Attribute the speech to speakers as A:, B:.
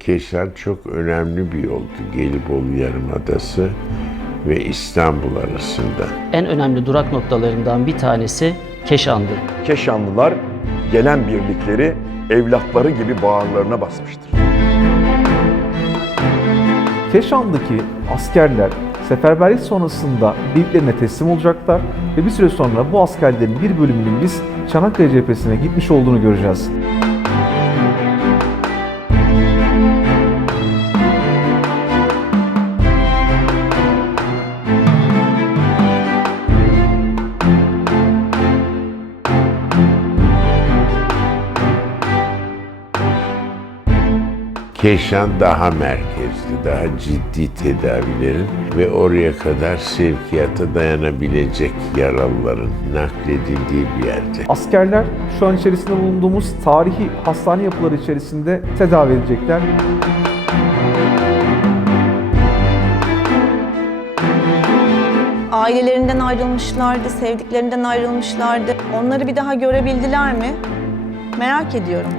A: Keşan çok önemli bir yoldu Gelibolu Yarımadası ve İstanbul arasında.
B: En önemli durak noktalarından bir tanesi Keşan'dı.
C: Keşanlılar gelen birlikleri evlatları gibi bağırlarına basmıştır.
D: Keşan'daki askerler seferberlik sonrasında birliklerine teslim olacaklar ve bir süre sonra bu askerlerin bir bölümünün biz Çanakkale cephesine gitmiş olduğunu göreceğiz.
A: Keşan daha merkezli, daha ciddi tedavilerin ve oraya kadar sevkiyata dayanabilecek yaralıların nakledildiği bir yerde.
D: Askerler şu an içerisinde bulunduğumuz tarihi hastane yapıları içerisinde tedavi edecekler.
E: Ailelerinden ayrılmışlardı, sevdiklerinden ayrılmışlardı. Onları bir daha görebildiler mi? Merak ediyorum.